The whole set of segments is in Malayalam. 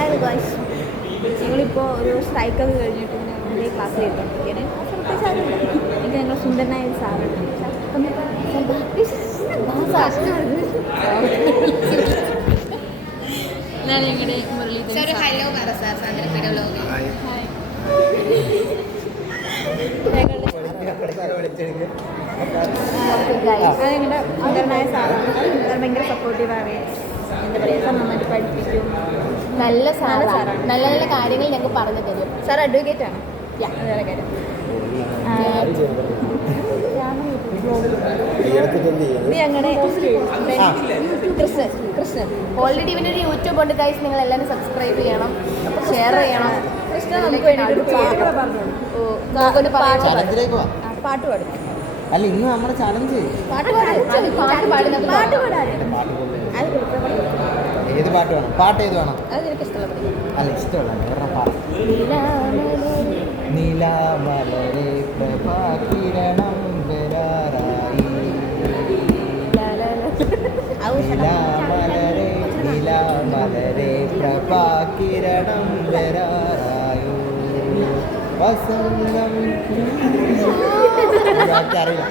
ഹലോ ഗായ്സ്, ഞങ്ങളിപ്പോൾ ഒരു സ്ട്രൈക്കൊക്കെ കഴിഞ്ഞിട്ട് ഇങ്ങനെ ക്ലാസ് ചെയ്തുകൊണ്ടിരിക്കുകയാണ്. എനിക്ക് ഞങ്ങൾ സുന്ദരനായ ഒരു സാറുണ്ട്. ഞാൻ ഞങ്ങളുടെ മുരളീധരൻ ഹലോ പറ സാർ സാന്ദ്രപ്പേട്ട വ്ലോഗ്. ഞങ്ങളുടെ സുന്ദരനായ സാറാണ്. ഭയങ്കര സപ്പോർട്ടീവാണ്. എന്താ പറയുക, സാർ നന്നായിട്ട് പഠിപ്പിക്കും. നല്ല സാറാണ്. നല്ല നല്ല കാര്യങ്ങൾ ഞങ്ങൾക്ക് പറഞ്ഞു തരും. സാർ അഡ്വക്കേറ്റ് ആണ്. അതേ കാര്യം ഇത് ഞങ്ങളുടെ കൃഷ്ണൻ. ഓൾറെഡി ഇവനൊരു യൂട്യൂബ് ഉണ്ട് ഗൈസ്, നിങ്ങൾ എല്ലാവരും സബ്സ്ക്രൈബ് ചെയ്യണം, ഷെയർ ചെയ്യണം. കൃഷ്ണൻ നമുക്ക് വേണ്ടിയിട്ട് പാട്ട് പാടും. അല്ല, ഇന്ന് നമ്മുടെ ചലഞ്ച് ഏത് പാട്ട് വേണം? പാട്ട് ഏത് വേണം? അത് എനിക്ക് ഇഷ്ടമുള്ള. അല്ല, ഇഷ്ടമുള്ള വേറെ പാട്ട്. നിലാമലരെ പ്രഭാകിരണം വരാറായി, നിലാമലരെ നിലാമലരെ പ്രഭാകിരണം വരാറായോ വസന്തം. അറിയില്ല,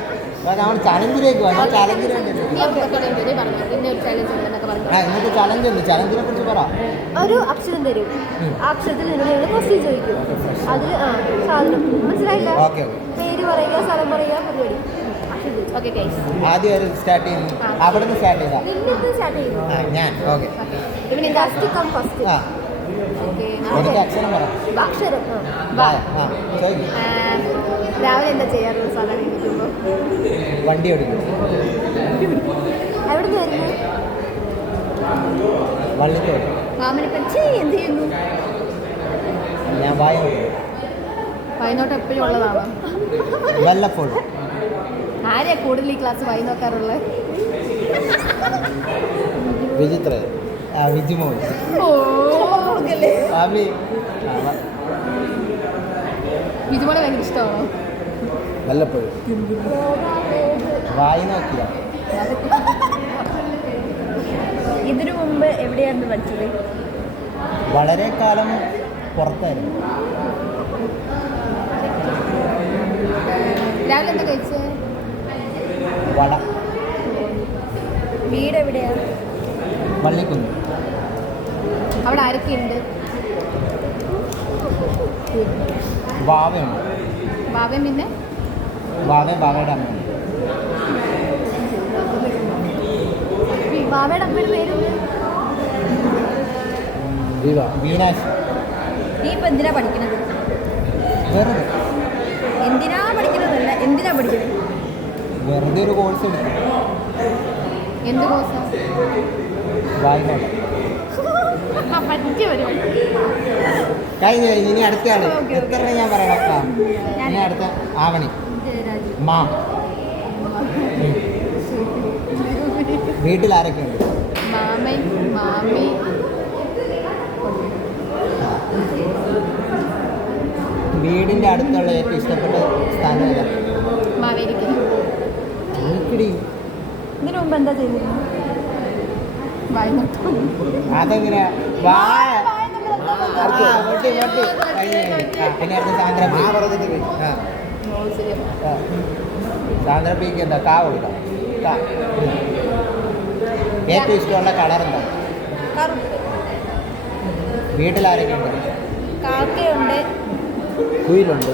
നമ്മൾ ചലഞ്ചിലേക്ക് വേണം. ചലഞ്ചിന് വേണ്ടി ഇന്നത്തെ ചലഞ്ച് ഉണ്ട്. ചലഞ്ചിനെ കുറിച്ച് പറ. ഒരു അക്ഷരം തരും, ആ അക്ഷരത്തിൽ നിങ്ങൾ ക്വസ്റ്റ്യൻ ചോദിക്കും. അതിൽ സാധനം മനസ്സിലായില്ല, പേര് പറയുക, സ്ഥലം പറയുക, പരിപാടി. ഓക്കെ ഗൈസ്, ആദ്യം സ്റ്റാർട്ട് ചെയ്യുന്നു. അവിടെ നിന്ന് സ്റ്റാർട്ട് ചെയ്താ സ്റ്റാർട്ട് ചെയ്യുന്നു. ഞാൻ ഓക്കെ. ഫസ്റ്റ് എനിക്ക് അക്ഷരം പറ. അക്ഷരം രാവിലെ എന്താ ചെയ്യാറുള്ള സാധാരണ എണീക്കുമ്പോൾ? വണ്ടി ഓടിക്കും. എവിടെ നിന്ന് വരുന്നു? വള്ളിക്ക് വരും. മാമനെ പറ്റി എന്ത് ചെയ്യുന്നു? ഞാൻ വായ നോക്കും. വൈനോട്ട് എപ്പോഴും ഉള്ളതാണോ? വല്ലപ്പോഴും. ആരെയാ കൂടുതൽ ഈ ക്ലാസ് വായി നോക്കാറുള്ളത്? വിചിത്ര വിജിമോൾ. വിജിമോളെ ഭയങ്കര ഇഷ്ടമാണോ? വല്ലപ്പോഴും. വായി നോക്കിയ. ഇതിനു മുമ്പ് എവിടെയായിരുന്നു പഠിച്ചത്? വളരെ കാലം പുറത്തായിരുന്നു. രാവിലെ എന്താ കഴിച്ചത്? വട. വീട് എവിടെയാണ്? വള്ളിക്കുന്ന്. അവിടെ ആരൊക്കെയുണ്ട്? വാവയുണ്ട്. ബാബയും പിന്നെ ബാവയുടെ അമ്മ. ബാബയുടെ അമ്മയുടെ പേരുണ്ട് വീനാശ്. നീ ഇപ്പം എന്തിനാ പഠിക്കുന്നത്? വെറുതെ. എന്തിനാ പഠിക്കുന്നതല്ല, എന്തിനാ പഠിക്കുന്നത്? വെറുതെ ഒരു കോഴ്സ് എടുക്കും. എന്ത് കോഴ്സാ? വായിക്കോട്ടെ. പറ്റിയ പരിപാടി. കഴിഞ്ഞു. ഇനി അടുത്ത ആള്. എത്ര ഞാൻ പറയണം? ഇനി അടുത്ത ആവണി. മാ. വീട്ടിൽ ആരൊക്കെയുണ്ട്? മാമൻ, മാമി. വീടിൻ്റെ അടുത്തുള്ള ഏറ്റവും ഇഷ്ടപ്പെട്ട സ്ഥലം ഏതാ? മാവേലിക്ക്. ഇതിനു മുമ്പ് എന്താ ചെയ്തിരുന്നു? വൈകുന്നേരം അതെങ്ങനെയാ? പിന്നെ അടുത്ത് സാന്ദ്രപ്പിക്ക് എന്താ? കാ കൊടുക്കാം. ഏറ്റവും ഇഷ്ടമുള്ള കളർ എന്താ? വീട്ടിൽ ആരൊക്കെയുണ്ട്? കാക്കയുണ്ട്, കുയിലുണ്ട്.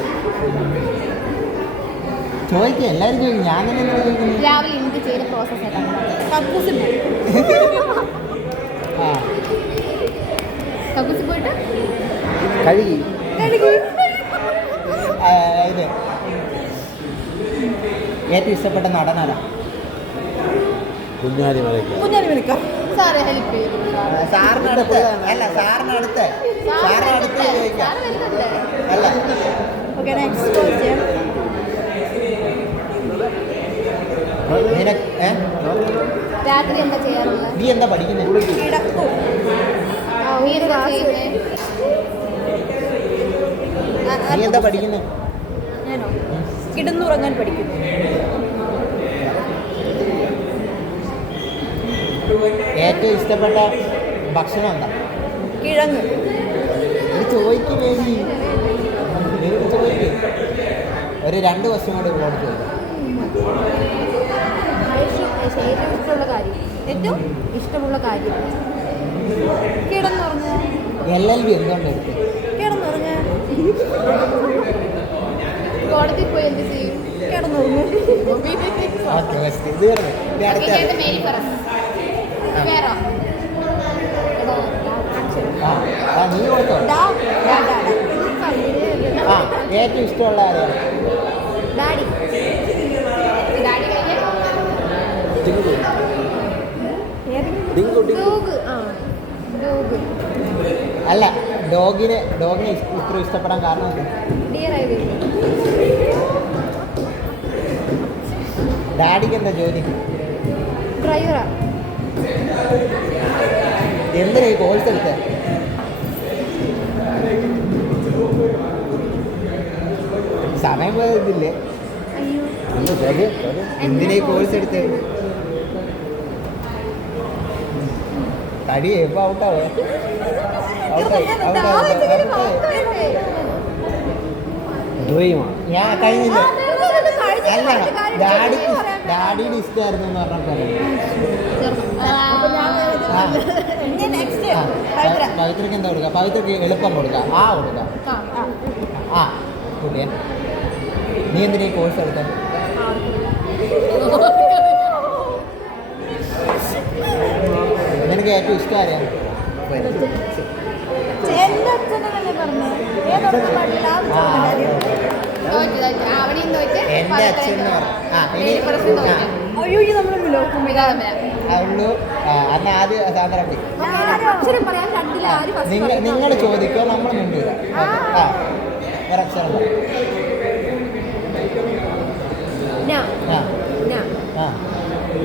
ചോദിക്കുക, എല്ലാവരും ചോദിക്കും. ഞാൻ തന്നെ ചോദിക്കുന്നു. രാവിലെ എനിക്ക് ചെയ്ത പ്രോസസ് ഏതാണ്? കക്കൂസിൽ ആ, കക്കൂസിൽ പോയിട്ട് കഴുകി. ഇത് ഏറ്റവും ഇഷ്ടപ്പെട്ട നടനാരാ? കുഞ്ഞാലി മലക്ക. സാറെ ഹെൽപ്പ് ചെയ്യും. സാറിനടുത്ത് അല്ല, സാറിനടുത്ത് ചോദിക്കാം. അല്ല, ഓക്കെ, നെക്സ്റ്റ് ക്വസ്റ്റ്യൻ. രാത്രി എന്താ ചെയ്യാറുള്ളത്? നീ എന്താ പഠിക്കുന്നത്? കിടക്കും. നീ എന്താ പഠിക്കുന്നത്? ഞാനോ? കിടന്നുറങ്ങാൻ പഠിക്കുന്നു. ഏറ്റവും ഇഷ്ടപ്പെട്ട ഭക്ഷണം എന്താ? കിഴങ്ങ്. ചോദിക്കും മേരി, ചോദിക്കും. ഒരു 2 വർഷം കൂടെ ഉള്ളോട് ചോദിക്കും. ഏറ്റവും ഇഷ്ടമുള്ള കാര്യം, ഏറ്റവും ഇഷ്ടമുള്ള കാര്യം കിടന്നുറങ്ങുക. LLB എന്തുകൊണ്ട് എടുത്ത്? കിടന്നുറങ്ങുക. കോടതിയിൽ പോയി എന്ത് ചെയ്യും? കിടന്നുറങ്ങുക. Okay best. ഇത് വരുന്നത് ഇനി അടുത്ത നീ കൊടുത്തോ. ആ ഏറ്റവും ഇഷ്ടമുള്ള ആരെയാണ്? ഡാഡി. ഡോഗ്. ഡോഗ് അല്ല, ഡോഗിനെ ഇത്ര ഇഷ്ടപ്പെടാൻ കാരണം എന്താ? ഡിയർ ആയി ഡാഡിക്ക് എന്താ ജോലി? ഡ്രൈവറാ. എന്തിനാ ഈ കോഴ്സ് എടുത്തത്? സമയം പോയതില്ലേ? അയ്യോ എന്തിനാ ഈ കോഴ്സ് എടുത്തത്? തടി എപ്പോൾ ഔട്ടാവോ? ഞാൻ കഴിഞ്ഞില്ല. അല്ല, ഡാഡിയുടെ ഇഷ്ടമായിരുന്നു എന്ന് പറഞ്ഞപ്പോൾ പവിത്രക്ക് എന്താ കൊടുക്കുക? പവിത്രക്ക് എളുപ്പം കൊടുക്കുക. കൊടുക്കാം. കൂട്ടിയ നീ എന്തിനാ ഈ കോഴ്സ് എടുത്ത? നിനക്ക് ഏറ്റവും ഇഷ്ടം ആരെയാണ്? എൻ്റെ അച്ഛനല്ലേ പറഞ്ഞത്? എൻ്റെ അച്ഛൻ എന്ന് അയ്യോ നമ്മളല്ലോ പറഞ്ഞു. അന്ന് ആദ്യം സാധനം പറയാൻ നിങ്ങൾ ചോദിക്കുക, നമ്മൾ മിണ്ടൂല. വേറെ അക്ഷരം പറ.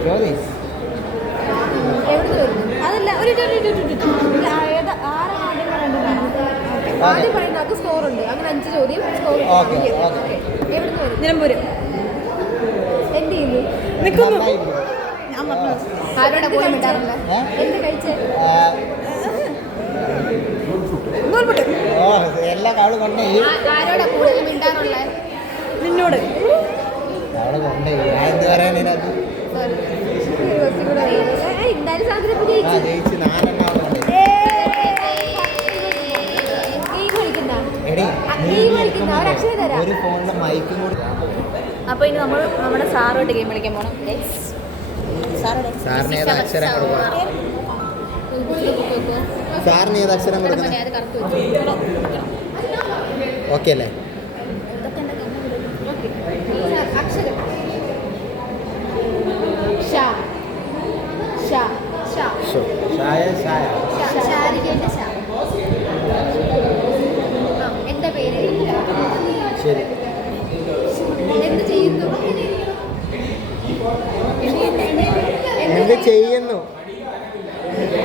ചോദി. അതല്ല ഒരു ആദ്യം പറയുന്ന സ്കോർ ഉണ്ട്. അങ്ങനെ 5 ചോദ്യം സ്കോർ. നിലമ്പൂര്. എന്ത് ചെയ്യുന്നു? നിൽക്കുന്നു. ആരോടെ കൂടെ വിട്ടാറുണ്ട്? എന്ത് കഴിച്ചേ? എല്ലാ കാളും കൊണ്ടേ ആരോടെ കൂടുതൽ മിണ്ടാറുള്ളത്? നിന്നോട്. അവള് കൊണ്ടേ എന്ത് പറയാനിതിനകത്ത്? ജയിച്ച് 4 ഒരു ഫോണിന്റെ മൈക്കും കൂടി. അപ്പോൾ ഇനി നമ്മൾ നമ്മുടെ സാറോട്ട് ഗെയിം കളിക്കാൻ പോകണം. സാറിന് ഏത് അക്ഷരം കൊടുക്കണം? സാറിന് ഏത് അക്ഷരം കൊടുക്കണം? ഓക്കെ അല്ലേ? എന്താ പേര്? ശരി. എന്ത് ചെയ്യുന്നു? എന്ത് ചെയ്യുന്നു?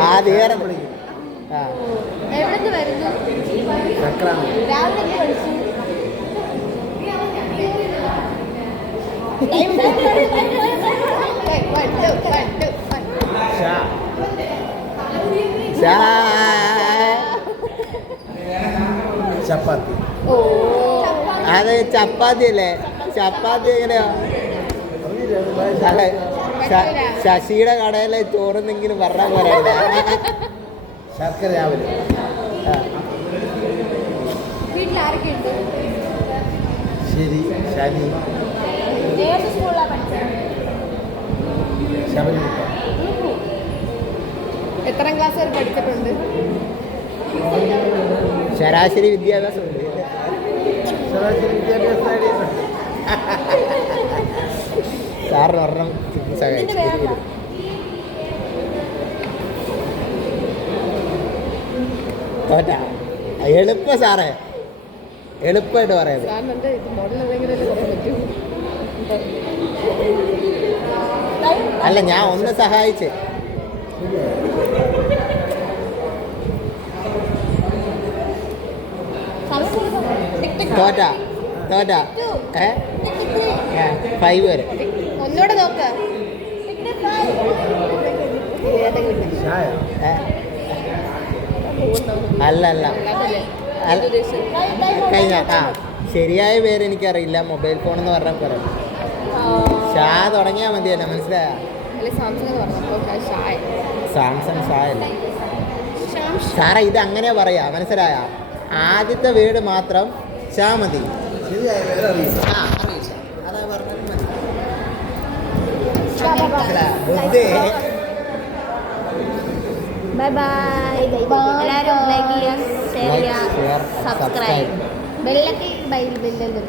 ആദ്യം വിളിക്കും. എവിടെ നിന്ന് വരുന്നു? രാവിലെ എന്ത് പഠിച്ചു? ചപ്പാത്തി. അത് ചപ്പാത്തി അല്ലേ? ചപ്പാത്തി എങ്ങനെയാ? ശശിയുടെ കടയിലെ ചോറെന്നെങ്കിലും പറഞ്ഞാൽ പോരാ. ശർക്കര രാവിലെ. വീട്ടിൽ ആരൊക്കെയുണ്ട്? ശരി, ശനി, ഏത് സ്കൂളിലാണ് പഠിച്ചത്? ശബരിമല. എത്രാം ക്ലാസ് വരെ പഠിച്ചിട്ടുണ്ട്? ശരാശരി വിദ്യാഭ്യാസമുണ്ട്. സാറിന് ഒരെണ്ണം സഹായിച്ചു. തോറ്റാ എളുപ്പം സാറേ, എളുപ്പമായിട്ട് പറയാം. അല്ല, ഞാൻ ഒന്ന് സഹായിച്ചേ. തോറ്റാ 5 വരെ. ഒന്നുകൂടെ നോക്ക. അല്ല അല്ല കഴിഞ്ഞ ശരിയായ പേര് എനിക്കറിയില്ല. മൊബൈൽ ഫോൺ എന്ന് പറഞ്ഞാൽ പോരാ. ഷാ തുടങ്ങിയാൽ മതിയല്ലോ, മനസ്സിലായ? സാംസങ് ഷാ അല്ല സാറേ, ഇത് അങ്ങനെ പറയാ, മനസ്സിലായ? ആദ്യത്തെ വീട് മാത്രം ഷാ മതി. ആ അറിയില്ല, അതാ പറഞ്ഞത് മതി. Bye bye. എല്ലാവരും ലൈക്ക് ചെയ്യുക, ഷെയർ ചെയ്യുക, സബ്സ്ക്രൈബ്. ബെല്ലൊക്കെ ബെല്ലല്ലോ